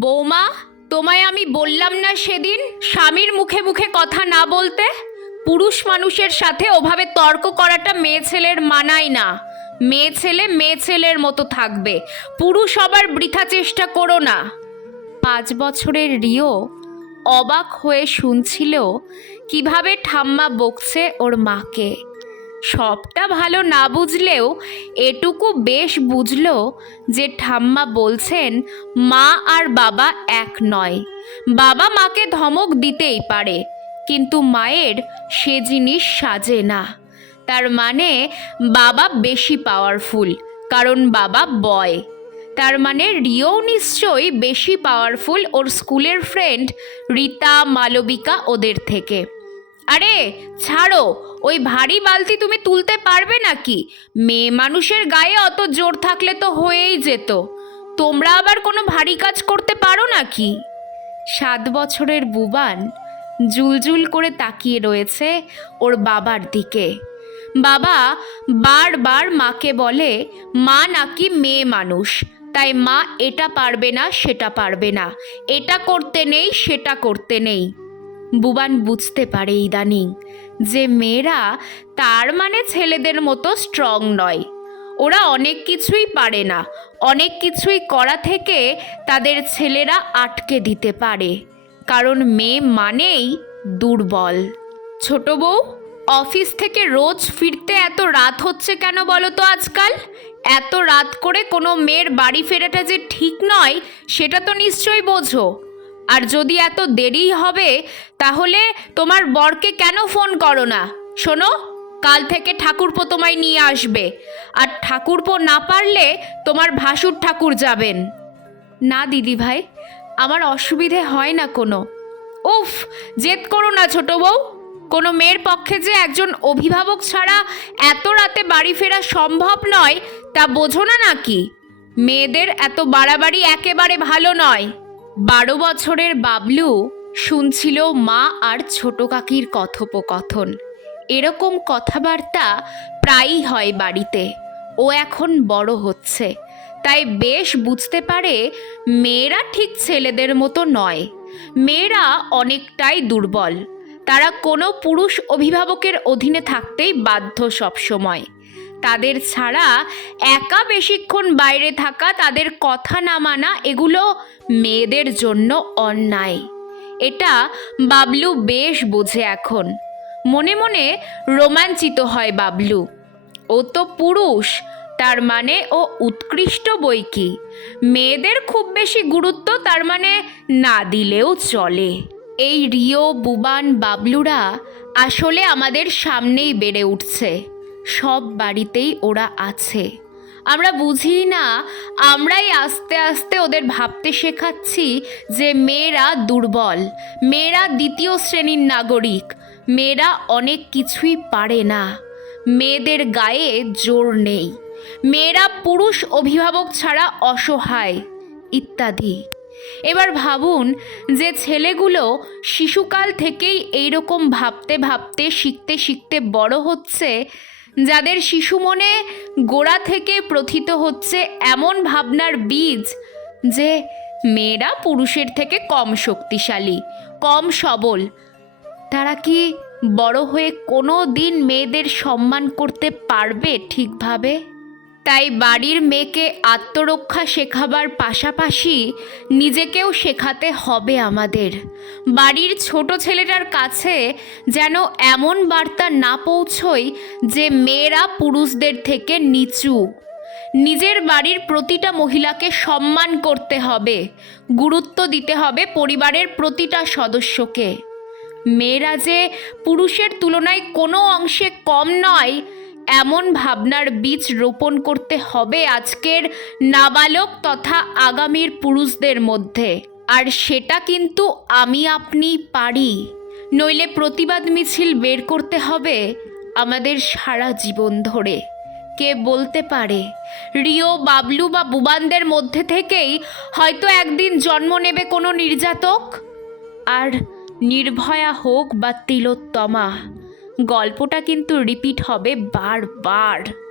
বৌমা, তোমায় আমি বললাম না সেদিন স্বামীর মুখে মুখে কথা না বলতে? পুরুষ মানুষের সাথে ওভাবে তর্ক করাটা মেয়ে ছেলের মানায় না। মেয়ে ছেলে মেয়ে ছেলের মতো থাকবে। পুরুষ আবার বৃথা চেষ্টা করো না। পাঁচ বছরের রিও অবাক হয়ে শুনছিল, কীভাবে ঠাম্মা বকছে ওর মাকে। সবটা ভালো না বুঝলেও এটুকু বেশ বুঝল যে ঠাম্মা বলছেন, মা আর বাবা এক নয়। বাবা মাকে ধমক দিতেই পারে, কিন্তু মায়ের সে জিনিস সাজে না। তার মানে বাবা বেশি পাওয়ারফুল কারণ বাবা বয় তার মানে রিও নিশ্চয়ই বেশি পাওয়ারফুল ওর স্কুলের ফ্রেন্ড রীতা, মালবিকা ওদের থেকে। আরে, ছাড়ো, ওই ভারী বালতি তুমি তুলতে পারবে নাকি? মেয়ে মানুষের গায়ে অত জোর থাকলে তো হয়েই যেত। তোমরা আবার কোনো ভারী কাজ করতে পারো নাকি? সাত বছরের বুবান জুলজুল করে তাকিয়ে রয়েছে ওর বাবার দিকে। বাবা বারবার মাকে বলে, মা নাকি মেয়ে মানুষ। তাই মা এটা পারবে না, সেটা পারবে না। এটা করতে নেই, সেটা করতে নেই। বুবান বুঝতে পারে ইদানিং যে মেয়েরা তার মানে ছেলেদের মতো স্ট্রং নয়। ওরা অনেক কিছুই পারে না, অনেক কিছুই করা থেকে তাদের ছেলেরা আটকে দিতে পারে। কারণ মেয়ে মানেই দুর্বল। ছোট বউ, অফিস থেকে রোজ ফিরতে এত রাত হচ্ছে কেন বলো তো আজকাল? এত রাত করে কোনো মেয়ের বাড়ি ফেরাটা যে ঠিক নয়, সেটা তো নিশ্চয়ই বোঝো। আর যদি এত দেরি হবে, তাহলে তোমার বরকে কেন ফোন করো না? শোনো, কাল থেকে ঠাকুরপো তোমায় নিয়ে আসবে। আর ঠাকুরপো না পারলে তোমার ভাসুর ঠাকুর যাবেন। না দিদি ভাই আমার অসুবিধে হয় না কোনো। উফ, জেদ করো না ছোট বউ। কোনো মেয়ের পক্ষে যে একজন অভিভাবক ছাড়া এত রাতে বাড়ি ফেরা সম্ভব নয়, তা বোঝো না নাকি? মেয়েদের এত বাড়াবাড়ি একেবারে ভালো নয়। বারো বছরের বাবলু শুনছিল মা আর ছোট কাকির কথোপকথন। এরকম কথাবার্তা প্রায়ই হয় বাড়িতে। ও এখন বড় হচ্ছে। তাই বেশ বুঝতে পারে মেয়েরা ঠিক ছেলেদের মতো নয়। মেয়েরা অনেকটাই দুর্বল। তারা কোনো পুরুষ অভিভাবকের অধীনে থাকতেই বাধ্য সবসময়। তাদের ছাড়া একা বেশিক্ষণ বাইরে থাকা, তাদের কথা না মানা, এগুলো মেয়েদের জন্য অন্যায়। এটা বাবলু বেশ বোঝে এখন। মনে মনে রোমাঞ্চিত হয় বাবলু। ও তো পুরুষ, তার মানে ও উৎকৃষ্ট বই কি? মেয়েদের খুব বেশি গুরুত্ব তার মানে না দিলেও চলে। এই রিও, বুবান, বাবলুরা আসলে আমাদের সামনেই বেড়ে উঠছে। সব বাড়িতেই ওরা আছে। আমরা বুঝি না, আমরাই আস্তে আস্তে ওদের ভাবতে শেখাচ্ছি যে মেয়েরা দুর্বল, মেয়েরা দ্বিতীয় শ্রেণির নাগরিক, মেয়েরা অনেক কিছুই পারে না। মেয়েদের গায়ে জোর নেই। মেয়েরা পুরুষ অভিভাবক ছাড়া অসহায়, ইত্যাদি। এবার ভাবুন যে ছেলেগুলো শিশুকাল থেকেই এইরকম ভাবতে ভাবতে, শিখতে শিখতে বড় হচ্ছে যাদের শিশু মনে গোড়া থেকে প্রথিত হচ্ছে এমন ভাবনার বীজ যে মেয়েরা পুরুষের থেকে কম শক্তিশালী, কম সবল। তারা কি বড় হয়ে কোনো দিন মেয়েদের সম্মান করতে পারবে ঠিকভাবে? তাই বাড়ির মেয়েকে আত্মরক্ষা শেখাবার পাশাপাশি নিজেকেও শেখাতে হবে আমাদের। বাড়ির ছোট ছেলেটার কাছে যেন এমন বার্তা না পৌঁছয় যে মেয়েরা পুরুষদের থেকে নিচু। নিজের বাড়ির প্রতিটা মহিলাকে সম্মান করতে হবে, গুরুত্ব দিতে হবে পরিবারের প্রতিটা সদস্যকে। মেয়েরা যে পুরুষের তুলনায় কোনো অংশে কম নয় এমন ভাবনার বীজ রোপণ করতে হবে আজকের নাবালক তথা আগামীর পুরুষদের মধ্যে। আর সেটা কিন্তু আমি আপনি পারি। নইলে প্রতিবাদ মিছিল বের করতে হবে আমাদের সারা জীবন ধরে। কে বলতে পারে? রিও, বাবলু বা বুবানদের মধ্যে থেকেই হয়তো একদিন জন্ম নেবে কোনো নির্যাতক? আর নির্ভয়া হোক বা তিলোত্তমা গল্পটা কিন্তু রিপিট হবে বারবার।